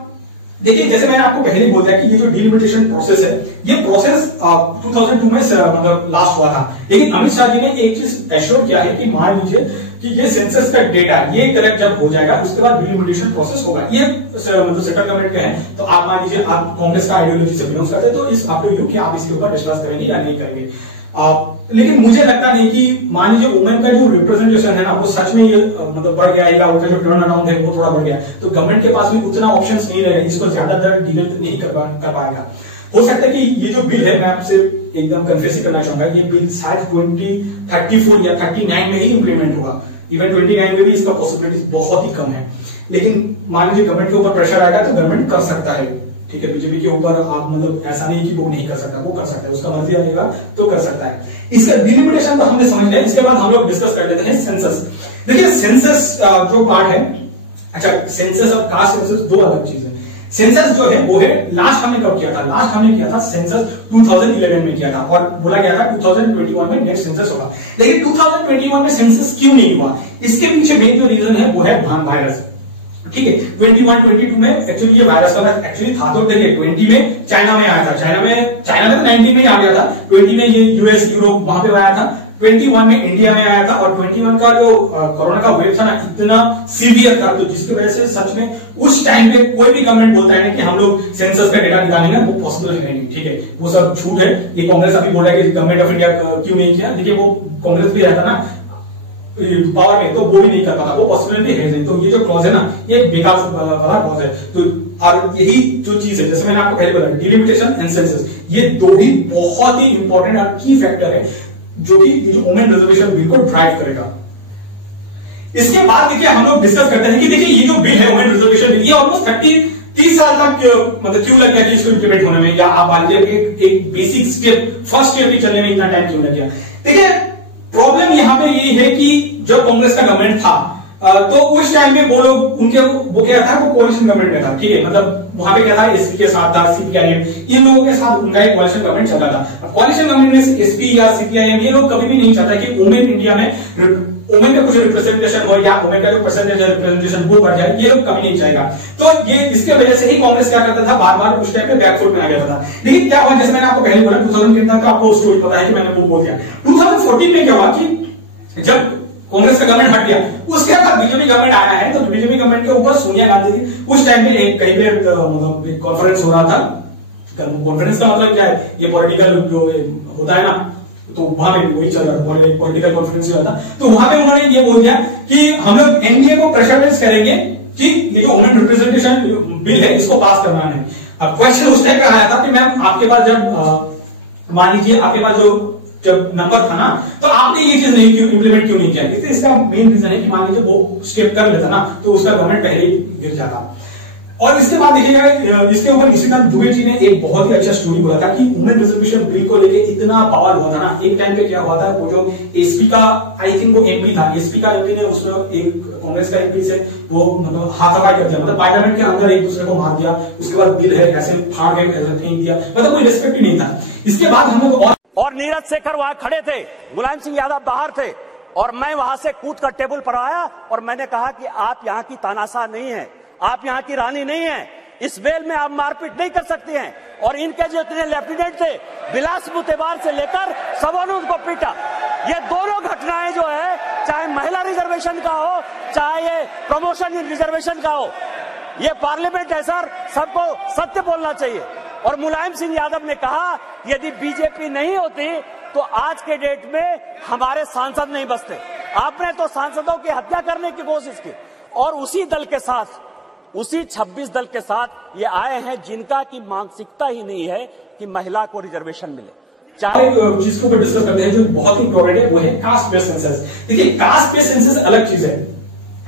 देखिए जैसे मैंने आपको पहले ही बोला कि ये जो डिलिमिटेशन प्रोसेस है, ये प्रोसेस 2002 में मतलब लास्ट हुआ था, लेकिन अमित शाह जी ने एक चीज एश्योर किया है कि मान लीजिए कि ये सेंसस का डेटा ये करेक्ट जब हो जाएगा, उसके बाद डिलिमिटेशन प्रोसेस होगा। ये मतलब सेंट्रल गवर्नमेंट का है, तो आप मान लीजिए आप कांग्रेस का आइडियोलॉजी से बिलोंग करते हैं, तो इस आप लोग कि आप इसके ऊपर विश्वास करेंगे या नहीं करेंगे। लेकिन मुझे लगता नहीं कि मान लीजिए वुमेन का जो रिप्रेजेंटेशन है ना, वो सच में ये मतलब बढ़ गया है या उनका जो टर्न अराउंड है वो थोड़ा बढ़ गया है, तो गवर्नमेंट के पास भी उतना ऑप्शंस नहीं रहेगा, इसको ज्यादातर डील नहीं कर पाएगा। हो सकता है कि ये जो बिल है, मैं आपसे एकदम कन्फेस करना चाहूंगा, ये बिल शायद 2034 या 39 में ही इंप्लीमेंट होगा। इवन 29 में भी इसका पॉसिबिलिटी बहुत ही कम है, लेकिन मान लीजिए गवर्नमेंट के ऊपर प्रेशर आएगा तो गवर्नमेंट कर सकता है, ठीक है। बीजेपी के ऊपर आप मतलब ऐसा नहीं कि वो नहीं कर सकता, वो कर सकता है, उसका मर्जी आएगा तो कर सकता है। इसका डिलिमिटेशन तो हमने समझ लिया, इसके बाद हम लोग डिस्कस कर लेते हैं सेंसस। देखिए सेंसस जो पार्ट है, अच्छा सेंसस और कास्ट सेंसस दो अलग चीज है। सेंसस जो है वो है लास्ट हमने कब किया था, लास्ट हमने किया था सेंसस 2011 में किया था, और बोला गया था 2021 में नेक्स्ट सेंसस होगा। लेकिन 2021 में सेंसस क्यों नहीं हुआ, इसके पीछे मेन जो रीजन है वो है वायरस, ठीक है। 21-22 में एक्चुअली ये वायरस का एक्चुअली था, तो देखिए 20 में चाइना में आया था, चाइना में तो 19 में ही आ गया था, 20 में ये यूएस यूरोप वहां पे आया था, 21 में इंडिया में आया था, और 21 का जो कोरोना का वेव था ना इतना सीवियर था, तो जिसकी वजह से सच में उस टाइम पे कोई भी गवर्नमेंट बोलता है ना कि हम लोग सेंसस का डेटा निकालेंगे, वो पॉसिबल है नहीं, ठीक है, वो सब झूठ है। ये कांग्रेस अभी बोल रहा है कि गवर्नमेंट ऑफ इंडिया क्यों नहीं किया, देखिए वो कांग्रेस भी रहता ना पावर में तो वो भी नहीं कर पाता, वो पॉसिबिलिटी है नहीं। तो ये जो क्लॉज है ना, ये बेकार वाला क्लॉज है। तो और यही जो चीज है, जैसे मैंने आपको पहले बताया, डिलिमिटेशन एंड सेंसस, ये दो ही बहुत ही इंपॉर्टेंट और की फैक्टर है जो कि जो वुमेन रिजर्वेशन बिल को ड्राइव करेगा। इसके बाद देखिए हम लोग डिस्कस करते हैं कि देखिए ये जो बिल है वुमेन रिजर्वेशन बिल, ये ऑलमोस्ट 30 साल तक मतलब क्यों लग गया कि इसको इम्प्लीमेंट होने में, या आप मान लीजिए एक बेसिक स्टेप, फर्स्ट स्टेप भी चलने में इतना टाइम क्यों लग गया। देखिए प्रॉब्लम यहाँ पे ये है कि जब कांग्रेस का गवर्नमेंट था तो उस टाइम में वो लोग उनके वो क्या था, वो कोalition गवर्नमेंट में था, ठीक है, मतलब वहां पे क्या था, एसपी के साथ था, सीपीआईएम, इन लोगों के साथ उनका एक कोalition गवर्नमेंट चल रहा था। कोalition गवर्नमेंट में एसपी या सीपीआईएम ये लोग कभी भी नहीं चाहता कि वुमेन इंडिया में वुमेन का कुछ रिप्रेजेंटेशन हो या वुमेन का जो परसेंटेज है रिप्रेजेंटेशन वो बढ़ जाए, ये लोग कभी नहीं चाहेगा। तो ये इसके वजह से ही कांग्रेस क्या करता था, बार बार उस टाइम पे बैकफुट में आ गया था। लेकिन क्या हुआ, जैसे मैंने आपको पहले बोला 2000 के अंदर आपको स्टोरी पता है कि मैंने वो बोल दिया। 2014 में क्या हुआ कि जब कांग्रेस का गवर्नमेंट हट गया, उसके बाद बीजेपी गवर्नमेंट आया है। तो बीजेपी गवर्नमेंट के ऊपर सोनिया गांधी थी उस टाइम पे एक कहीं पे मतलब कॉन्फ्रेंस हो रहा था। कॉन्फ्रेंस का मतलब क्या है, ये पॉलिटिकल जो होता है ना, तो वहां पे वही चल रहा था, पॉलिटिकल कॉन्फ्रेंस चल रहा था। तो वहां पे उन्होंने ये बोल दिया कि हम लोग एनडीए को प्रेशराइज करेंगे कि ये जो वुमेन रिप्रेजेंटेशन बिल है इसको पास करना है। अब क्वेश्चन उस टाइप का आया था कि मैम आपके पास जब मान लीजिए आपके पास जब नंबर था ना, तो आपने ये चीज नहीं इंप्लीमेंट क्यों नहीं किया? तो इसका मेन रीजन है कि मान लीजिए वो स्टेप कर लेता ना तो उसका गवर्नमेंट पहले ही गिर जाता। और इसके बाद देखिएगा इसके ऊपर इसी तरह दुबे जी ने एक बहुत ही अच्छा स्टोरी बोला था कि वुमेन रिजर्वेशन बिल को लेके इतना पावर हुआ था ना, एक टाइम पे क्या हुआ था, वो जो एसपी का आई थिंक वो एमपी था, एसपी का एमपी ने उसमें एक कांग्रेस का एमपी से वो मतलब हाथापाई कर दिया, मतलब पार्लियामेंट के अंदर एक दूसरे को मार दिया, उसके बाद बिल है ऐसे फाड़ के ऐसे फेंक दिया, मतलब कोई रिस्पेक्ट ही नहीं था। इसके बाद हम लोग और नीरज शेखर वहां खड़े थे, मुलायम सिंह यादव बाहर थे, और मैं वहां से कूद कर टेबल पर आया और मैंने कहा कि आप यहाँ की तानाशाह नहीं है, आप यहाँ की रानी नहीं है, इस बेल में आप मारपीट नहीं कर सकती हैं। और इनके जो इतने लेफ्टिनेंट थे, बिलास मुतेबार से लेकर सबों ने उनको पीटा। ये दोनों घटनाएं जो है, चाहे महिला रिजर्वेशन का हो, चाहे ये प्रमोशन इन रिजर्वेशन का हो, ये पार्लियामेंट है सर, सबको सत्य बोलना चाहिए। और मुलायम सिंह यादव ने कहा यदि बीजेपी नहीं होती तो आज के डेट में हमारे सांसद नहीं बचते। आपने तो सांसदों की हत्या करने की कोशिश की, और उसी दल के साथ, उसी 26 दल के साथ ये आए हैं जिनका की मानसिकता ही नहीं है कि महिला को रिजर्वेशन मिले। चाहे जिसको ऊपर डिस्कस करते हैं जो बहुत ही इंपॉर्टेंट है वो है कास्ट बेस्ड सेंसस। देखिए कास्ट बेस्ड सेंसस अलग चीज है,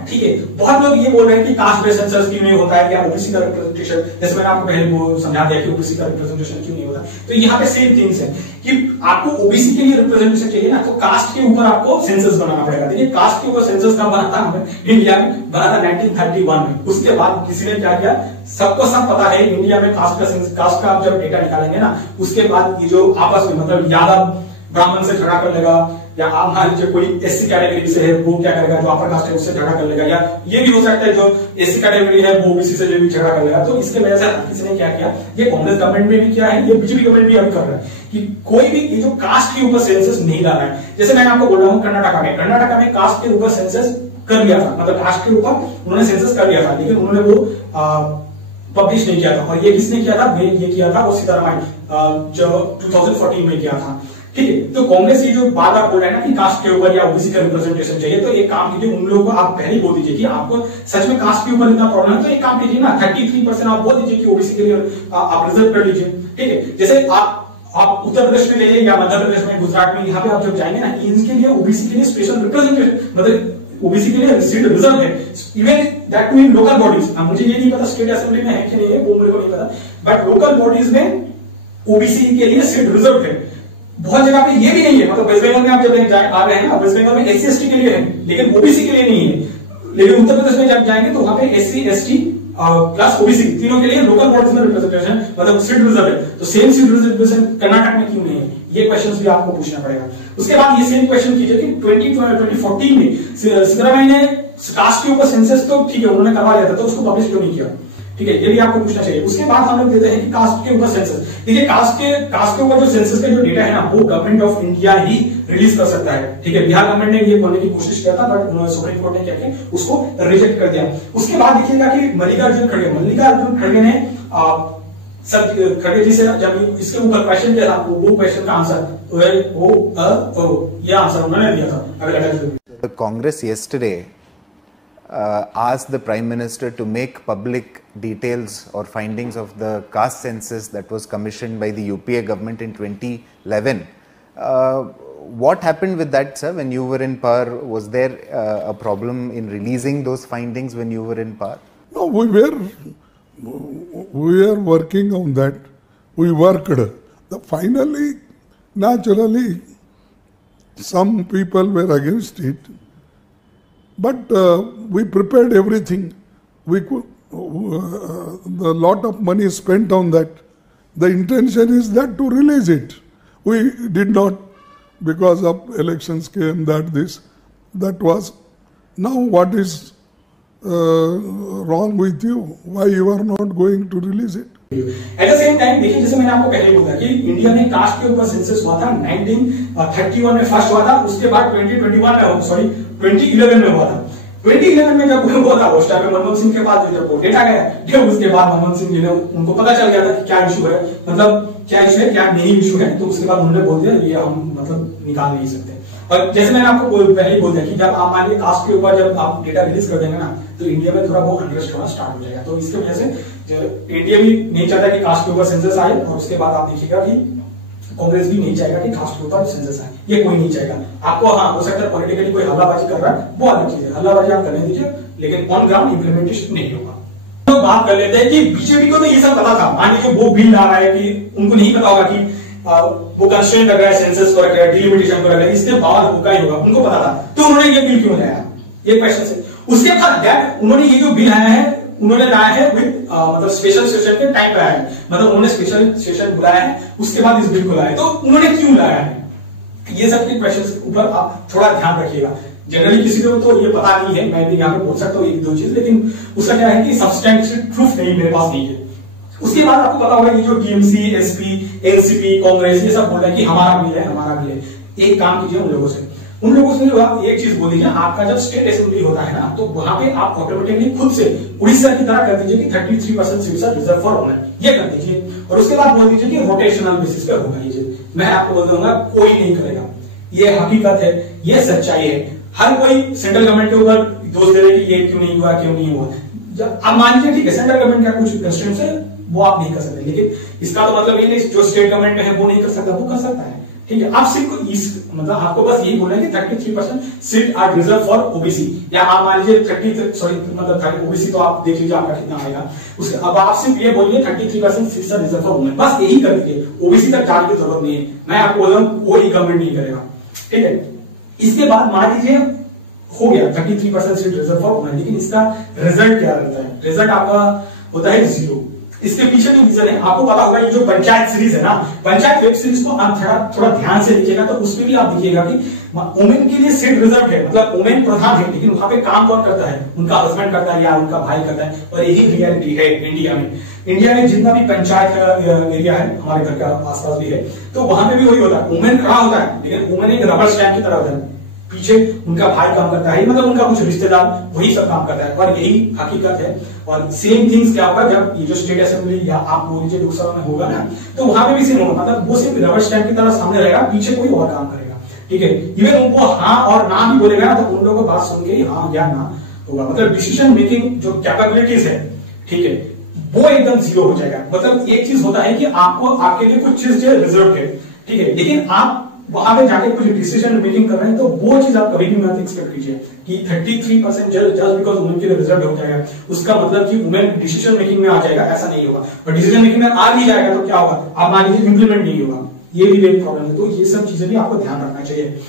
ठीक है। बहुत लोग ये बोल रहे हैं कि कास्ट बेस्ड सेंसस क्यों नहीं होता है या ओबीसी का रिप्रेजेंटेशन, जैसे मैंने आपको पहले वो समझा दिया कि ओबीसी का रिप्रेजेंटेशन क्यों नहीं होता। तो यहाँ पे सेम थिंग्स है कि आपको ओबीसी के लिए रिप्रेजेंटेशन चाहिए ना, तो कास्ट के ऊपर आपको सेंसस बनाना पड़ेगा। देखिए कास्ट के ऊपर सेंसस कब बना था हमें इंडिया में, बना था 1931 में। उसके बाद किसी ने क्या किया, सबको सब पता है इंडिया में कास्ट का जब डेटा निकालेंगे ना, उसके बाद ये जो आपस में मतलब यादव ब्राह्मण से झगड़ा कर लेगा, या आप मान लीजिए कोई एससी कैटेगरी से है वो क्या करेगा, जो अपर कास्ट है उससे झगड़ा कर लेगा, या ये भी हो सकता है जो एससी कैटेगरी है वो ओबीसी से जो भी झगड़ा कर लेगा। तो इसके वजह से किसी ने क्या किया, ये कांग्रेस गवर्नमेंट में भी किया है, ये बीजेपी गवर्नमेंट भी अब कर रहा है कि कोई भी ये जो कास्ट के ऊपर सेंसस नहीं डाला है। जैसे मैं आपको बोल रहा हूँ कर्नाटका में कास्ट के ऊपर सेंसस कर लिया था, मतलब कास्ट के ऊपर उन्होंने सेंसस कर लिया था, लेकिन उन्होंने वो पब्लिश नहीं किया था। और ये किसने किया था, ये किया था वो सीतारमण जो 2014 में किया था, ठीक है। तो कांग्रेस ये जो बात आप बोल रहे हैं ना कि कास्ट के ऊपर या ओबीसी का रिप्रेजेंटेशन चाहिए, तो एक काम कीजिए, उन लोगों को आप पहले ही बोल दीजिए कि आपको सच में कास्ट के ऊपर इतना प्रॉब्लम है, तो एक काम कीजिए ना 33% आप बोल दीजिए कि ओबीसी के लिए आप रिजर्व कर लीजिए, ठीक है। जैसे आप उत्तर प्रदेश में ले या मध्य प्रदेश में, गुजरात में, यहाँ पे आप जब जाएंगे ना, इनके लिए ओबीसी के लिए स्पेशल रिप्रेजेंटेशन, मतलब ओबीसी के लिए सीट रिजर्व है, even that too in local bodies. मुझे ये नहीं पता स्टेट असेंबली में है कि नहीं है, वो मुझे को नहीं पता, बट लोकल बॉडीज में ओबीसी के लिए सीट रिजर्व है। बहुत जगह पे ये भी नहीं है, मतलब वेस्ट बंगाल में आप जब आ रहे हैं ना, वेस्ट बंगाल में एससी एसटी के लिए है लेकिन ओबीसी के लिए नहीं है। लेकिन उत्तर प्रदेश में जब जाएंगे तो वहां पे एससी एसटी प्लस ओबीसी तीनों के लिए लोकल बॉडीज में रिप्रेजेंटेशन मतलब सीट रिजर्व है। तो सेम सीट रिजर्वेशन कर्नाटक में क्यों नहीं है, ये क्वेश्चन भी आपको पूछना पड़ेगा। उसके बाद ये सेम क्वेश्चन कीजिए कि 2014 में सिद्धरामैया ने कास्ट के ऊपर सेंसस तो ठीक है उन्होंने करवा लिया था, तो उसको पब्लिश क्यों नहीं किया, ठीक है, ये भी आपको पूछना चाहिए। उसके बाद हम लोग देते हैं कि कास्ट के ऊपर सेंसस। देखिए कास्ट के ऊपर जो सेंसस का जो डेटा है ना, वो government of India he release कर सकता है, ठीक है। बिहार गवर्नमेंट ने ये बोलने की कोशिश किया था, बट उन्होंने सुप्रीम कोर्ट ने क्या किया, उसको रिजेक्ट कर दिया। उसके बाद देखिएगा कि मल्लिकार्जुन खड़गे ने सर खड़गे जी से जब इसके ऊपर क्वेश्चन किया था, वो क्वेश्चन का आंसर ये आंसर उन्होंने दिया था। अगर Congress yesterday asked the Prime Minister to make public details or findings of the caste census that was commissioned by the UPA government in 2011. What happened with that, sir, when you were in power? Was there a problem in releasing those findings when you were in power? No, we were working on that. We worked. Finally, naturally, some people were against it. But we prepared everything. We could, the lot of money spent on that. The intention is that to release it. We did not, because of elections came that was. Now what is wrong with you? Why you are not going to release it? At the same time देखिए, जैसे मैंने आपको पहले बोला कि India में cast के ऊपर सेंसस हुआ था 1931 में फर्स्ट हुआ था, उसके बाद 2021 में 2011 में हुआ था। 2011 में जब हुआ था उस टाइम मनमोहन सिंह के पास जब डेटा गया, फिर उसके बाद मनमोहन सिंह जी ने उनको पता चल गया था कि क्या इशू है, मतलब क्या इशू है, क्या नहीं इशू है, तो उसके बाद उन्होंने बोल दिया ये हम मतलब निकाल नहीं सकते। और जैसे मैंने आपको पहले ही बोल दिया कि जब आप मान लीजिए कास्ट के ऊपर जब आप डेटा रिलीज कर देंगे ना, तो इंडिया में थोड़ा बहुत अनरेस्ट होना स्टार्ट हो जाएगा। तो इसकी वजह से इंडिया भी नहीं चाहता कि कास्ट के ऊपर सेंसस आए, और उसके बाद आप देखिएगा कि कांग्रेस भी नहीं चाहेगा कि कास्ट के ऊपर सेंसस आए, ये कोई नहीं चाहेगा। आपको हाँ हो सकता है पॉलिटिकली कोई हल्लाबाजी कर रहा है, वो अलग चीज है, हल्लाबाजी आप करने दीजिए, लेकिन ऑन ग्राउंड इंप्लीमेंटेशन नहीं होगा। तो बात कर लेते हैं कि बीजेपी को तो ये सब पता था, मान लीजिए वो बिल आ रहा है कि उनको नहीं पता होगा कि वो कंस्ट्रेंट कर रहा है, सेंसस को रख रहा है, डिलिमिटेशन को रख रहा है, इसके बाद होगा ही होगा, उनको पता था, तो उन्होंने ये बिल क्यों लाया, ये क्वेश्चन है। उसके बाद उन्होंने ये जो बिल आया है उन्होंने लाया है विद मतलब स्पेशल सेशन के टाइम पे आया है, मतलब उन्होंने स्पेशल सेशन बुलाया है, उसके बाद इस बिल को लाया। तो उन्होंने क्यों लाया है, ये सब के क्वेश्चन के ऊपर आप थोड़ा ध्यान रखिएगा। जनरली किसी को तो ये पता नहीं है, मैं भी यहाँ पे बोल सकता हूँ एक दो चीज, लेकिन उसका क्या है कि सब्सटेंशियल प्रूफ नहीं मेरे पास नहीं है। उसके बाद आपको पता होगा ये जो टीएमसी, एसपी, एनसीपी, कांग्रेस ये सब बोल रहे हैं कि हमारा बिल है, हमारा बिल है। एक काम कीजिए उन लोगों से एक चीज बोल दीजिए, आपका जब स्टेट असेंबली होता है ना, तो वहां पे आप ऑटोमेटिकली खुद से उड़ीसा की तरह कर दीजिए कि 33% seats are reserve for women, ये कर दीजिए, और उसके बाद बोल दीजिए कि रोटेशनल बेसिस पे होगा ये। मैं आपको बोल दूंगा कोई नहीं करेगा, ये हकीकत है, ये सच्चाई है। हर कोई सेंट्रल गवर्नमेंट के ऊपर दोष दे रहे कि ये क्यों नहीं हुआ, क्यों नहीं हुआ। अब मान लीजिए ठीक है सेंट्रल गवर्नमेंट का कुछ कंस्ट्रेंट्स है वो आप नहीं कर सकते, लेकिन इसका तो मतलब ये नहीं जो स्टेट गवर्नमेंट में है वो नहीं कर सकता, वो कर सकता है, ठीक है। आप सिर्फ इस मतलब आपको बस यही बोलना है कि 33% seat are reserve for OBC, या आप मान लीजिए 30 मतलब ओबीसी तो आप देख लीजिए आपका कितना आएगा उसके। अब आप सिर्फ ये बोलिए 33% seats are reserve for women, बस यही कर दीजिए, ओबीसी तक जाने की जरूरत नहीं है। मैं आपको बोल रहा हूँ कोई गवर्नमेंट नहीं करेगा, ठीक है। इसके बाद मान लीजिए हो गया 33% सीट रिजर्व फॉर वुमेन, लेकिन इसका रिजल्ट क्या रहता है, रिजल्ट आपका होता है 0। इसके पीछे जो रीजन है आपको पता होगा, ये जो पंचायत सीरीज है ना, पंचायत वेब सीरीज को आप थोड़ा ध्यान से देखिएगा, तो उसमें भी आप देखिएगा कि वुमेन के लिए सीट रिजर्व है, मतलब वुमेन प्रधान है, लेकिन वहां पे काम कौन करता है, उनका हस्बैंड करता है या उनका भाई करता है। और यही रियलिटी है इंडिया में। इंडिया में जितना भी पंचायत एरिया है, हमारे घर के आसपास भी है, तो वहां पे भी वही होता है, वुमेन खड़ा होता है, लेकिन वुमेन एक रबर स्टैंप की तरह होता है, पीछे उनका भाई काम करता है, मतलब उनका कुछ रिश्तेदार वही सब काम करता है, और यही हकीकत है। और सेम थिंग्स क्या होगा जब ये जो स्टेट असेंबली या आप बोल लीजिए लोकसभा में होगा ना, तो वहां पे भी सेम होगा, मतलब वो सिर्फ रबर स्टैंप की तरह सामने रहेगा, पीछे कोई और काम करेगा, ठीक है। इवन उनको हाँ और ना भी बोलेगा ना, तो उन लोगों को बात सुन के हाँ या ना होगा, मतलब डिसीजन मेकिंग जो कैपेबिलिटीज है, ठीक है, वो एकदम 0 हो जाएगा। मतलब एक चीज होता है कि आपको आपके लिए कुछ चीज रिजर्व है, ठीक है, लेकिन आप वहां पे जाके कुछ डिसीजन मेकिंग कर रहे हैं, तो वो चीज आप कभी भी मत एक्सपेक्ट कीजिए कि 33% जस्ट बिकॉज वुमेन के लिए रिजर्व हो जाएगा उसका मतलब कि वुमेन डिसीजन मेकिंग में आ जाएगा, ऐसा नहीं होगा। और डिसीजन मेकिंग में आ भी जाएगा तो क्या होगा, आप मान लीजिए इंप्लीमेंट नहीं होगा, ये भी एक प्रॉब्लम है। तो ये सब चीजें भी आपको ध्यान रखना चाहिए।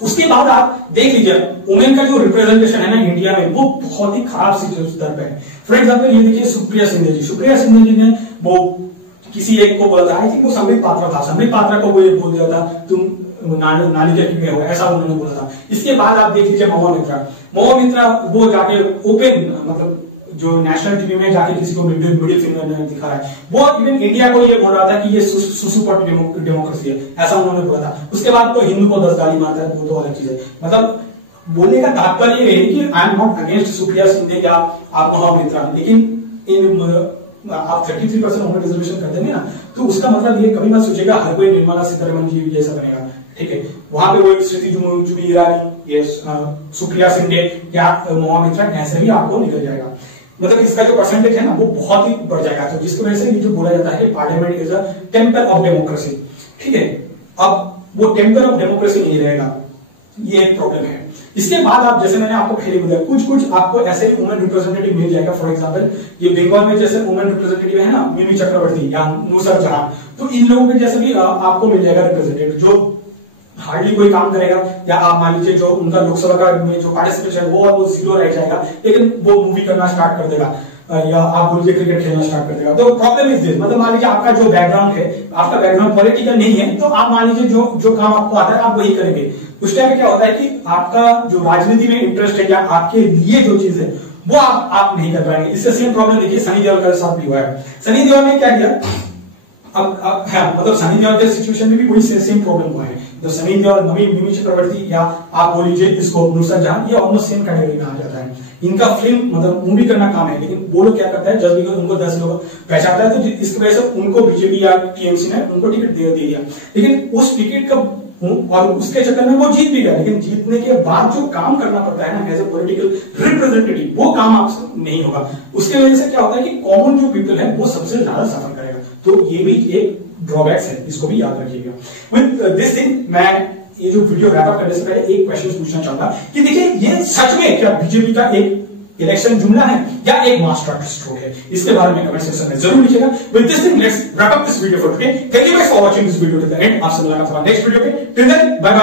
उसके बाद आप देख लीजिए वुमेन का जो रिप्रेजेंटेशन है ना इंडिया में, वो बहुत ही खराब स्तर पे है। फॉर एग्जाम्पल ये देखिए सुप्रिया सिंधे जी ने वो किसी एक को बोला था, आई थिंक वो संबित पात्रा था, संबित पात्रा को वो ये बोल दिया था तुम नाली के कितने हो, ऐसा उन्होंने बोला था। इसके बाद आप देख लीजिए महुआ मित्रा वो जाके ओपन मतलब जो नेशनल टीवी में जाके किसी को मिडिल फिंगर दिखा रहा है, वो इवन इंडिया को ये बोल रहा था कि ये सुसुपर डेमोक्रेसी है, ऐसा उन्होंने बोला था। उसके बाद तो हिंदू को 10 गाली मारता है, वो तो अलग चीज है। मतलब बोलने का तात्पर्य ये है कि I am not against Supriya Sindhe या आप महुआ मित्रा, लेकिन आप 33% वुमेन रिजर्वेशन कर देंगे ना, तो उसका मतलब ये कभी मत सोचेगा हर कोई निर्मला सीतारमण जी जैसा बनेगा, ठीक है। वहां पे वो स्मृति जुबिन ईरानी, ये सुप्रिया सिंधे या महुआ मित्रा ऐसे ही आपको निकल जाएगा। मतलब इसका जो परसेंटेज है ना वो बहुत ही बढ़ जाएगा। तो जिसकी वजह से ये जो बोला जाता है कि parliament is a temple of democracy, ठीक है। अब वो टेम्पल ऑफ डेमोक्रेसी नहीं रहेगा, ये एक प्रॉब्लम है। इसके बाद आप जैसे मैंने आपको पहले बताया कुछ आपको ऐसे वुमेन रिप्रेजेंटेटिव मिल जाएगा। फॉर एग्जांपल ये बंगाल में जैसे वुमेन रिप्रेजेंटेटिव है ना मिमी चक्रवर्ती या नुसरत जहां, तो इन लोगों के जैसे भी आपको मिल जाएगा रिप्रेजेंटेटिव जो हार्डली कोई काम करेगा, या आप मान लीजिए जो उनका लोकसभा का में जो पार्टिसिपेशन वो 0 रह जाएगा, लेकिन वो मूवी करना स्टार्ट कर देगा या आप बोलिए क्रिकेट खेलना स्टार्ट कर देगा। तो प्रॉब्लम इज दिस, मतलब मान लीजिए आपका जो बैकग्राउंड है, आपका बैकग्राउंड पॉलिटिकल नहीं है, तो आप मान लीजिए जो काम आपको आता है आप वही करेंगे। उस टाइम क्या होता है कि आपका जो राजनीति में इंटरेस्ट है या आपके लिए जो चीज है वो आप नहीं कर पाएंगे। इससे सेम प्रॉब्लम देखिए सनी देओल के साथ भी हुआ है। सनी देओल ने क्या किया अब हाँ, मतलब सनी देओल के सिचुएशन में भी वही सेम प्रॉब्लम हुआ है। तो सनी देओल, नवी चक्रवर्ती या आप बोल लीजिए इसको नुसरत जहां, ये ऑलमोस्ट सेम कैटेगरी में आ जाता है। इनका फिल्म मतलब मूवी करना काम है, लेकिन वो लोग क्या करता है, जस्ट बिकॉज उनको 10 लोग पहचानता है तो इसकी वजह से उनको बीजेपी या टीएमसी ने उनको टिकट दे दिया, लेकिन उस टिकट का और उसके चक्कर में वो जीत भी गया, लेकिन जीतने के बाद जो काम करना पड़ता है ना एज ए पॉलिटिकल रिप्रेजेंटेटिव, वो काम आपसे नहीं होगा। उसके वजह से क्या होता है कि कॉमन जो पीपल है वो सबसे ज्यादा सफर करेगा। तो ये भी एक ड्रॉबैक्स है, इसको भी याद रखिएगा। विद दिस थिंग मैं ये जो वीडियो रैप अप करने से पहले एक क्वेश्चन पूछना चाहूंगा कि देखिए ये सच में क्या बीजेपी का एक इलेक्शन जुमला है या एक मास्टर स्ट्रोक है? इसके बारे में कमेंट सेक्शन में जरूर लिखिएगा। With this thing let's wrap up this video for today. Thank you guys for watching this video till the end. आपसे मुलाकात होगा नेक्स्ट वीडियो पे। Till then bye bye.